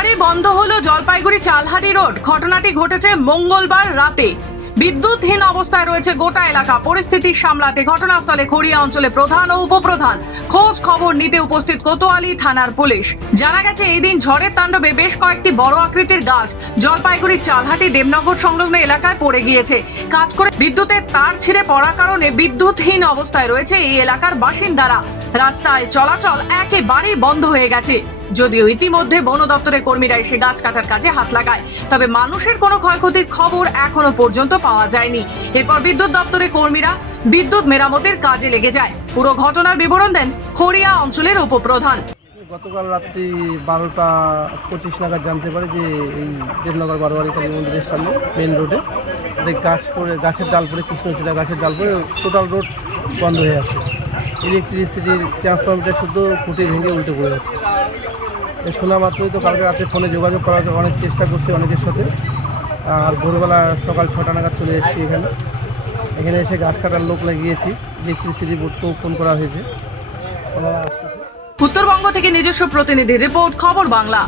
একেবারেই বন্ধ হলো জলপাইগুড়ি চালহাটি রোড। ঘটনাটি ঘটেছে মঙ্গলবার রাতে। বিদ্যুৎহীন অবস্থায় রয়েছে গোটা এলাকা। পরিস্থিতি সামলাতে ঘটনাস্থলে খড়িয়া অঞ্চলে প্রধান ও উপপ্রধান খোঁজ খবর নিতে উপস্থিত কোতোয়ালি থানার পুলিশ। জানা গেছে এই দিন ঝড়ের তাণ্ডবে বেশ কয়েকটি বড় আকৃতির গাছ জলপাইগুড়ি চালহাটি দেবনগর সংলগ্ন এলাকায় পড়ে গিয়েছে। কাজ করে বিদ্যুতের তার ছিঁড়ে পড়ার কারণে বিদ্যুৎহীন অবস্থায় রয়েছে এই এলাকার বাসিন্দারা। রাস্তায় চলাচল একেবারেই বন্ধ হয়ে গেছে। যদিও ইতিমধ্যে বন দপ্তরের কর্মীরা এসে গাছ কাটার কাজে হাত লাগায়, তবে মানুষের কোনো ক্ষয়ক্ষতির খবর এখনো পর্যন্ত পাওয়া যায়নি। এরপর বিদ্যুৎ দপ্তরের কর্মীরা বিদ্যুৎ মেরামতের কাজে লেগে যায়। পুরো ঘটনার বিবরণ দেন খড়িয়া অঞ্চলের উপপ্রধান। গতকাল রাত্রি 12টা 25 নাগাদ জানতে পারি যে এই দেবনগর বারোয়ারি কালী মন্দিরের সামনে মেন রোডে গাছের ডাল পড়ে কৃষ্ণচূড়া গাছের ডাল পড়ে টোটাল রোড বন্ধ হয়ে আছে। ইলেকট্রিসিটির ট্রান্সফরমারটা শুধু ফুটে ভেঙে উল্টে পড়ে আছে। শোনা মাত্রই তো কালকে রাতে ফোনে যোগাযোগ করার অনেক চেষ্টা করছি অনেকের সাথে, আর ভোরবেলা সকাল 6টা নাগাদ চলে এসেছি এখানে এসে গাছ কাটার লোক লাগিয়েছি। ইলেকট্রিসিটি বোর্ডকেও ফোন করা হয়েছে, ওনারা আসতেছে। উত্তরবঙ্গ থেকে নিজস্ব প্রতিনিধি রিপোর্ট, খবর বাংলা।